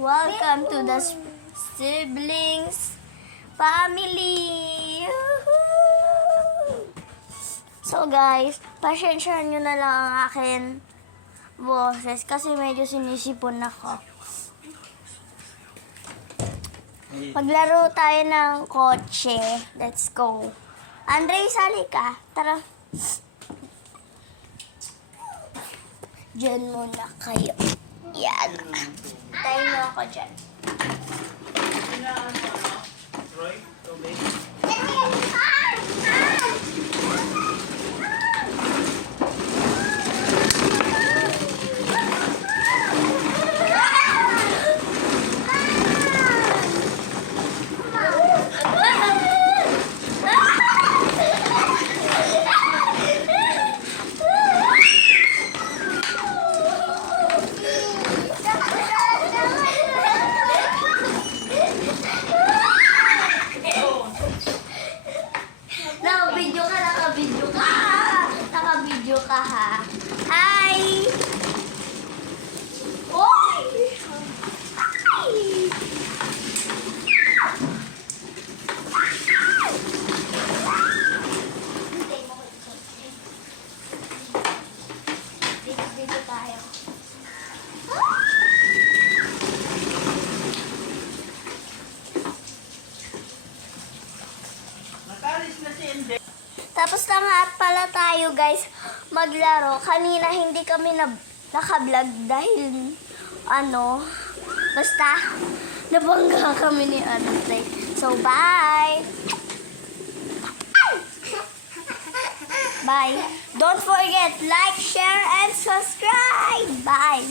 Welcome to the siblings family. Woohoo! So guys, pasensyahan nyo na lang ang akin boses kasi medyo sinisipon ako. Maglaro tayo ng kotse. Let's go. Andre, sali ka. Tara. Diyan muna kayo. Yan. Tayo nyo ako dyan. Roy, tubig. Naka-video ka ha. Hi! Oy! Hi! Dito tayo. Natalis na si Ende. Tapos na nga pala tayo guys maglaro. Kanina hindi kami naka-vlog dahil basta nabangga kami ni Andre. So bye! Bye! Don't forget like, share, and subscribe! Bye!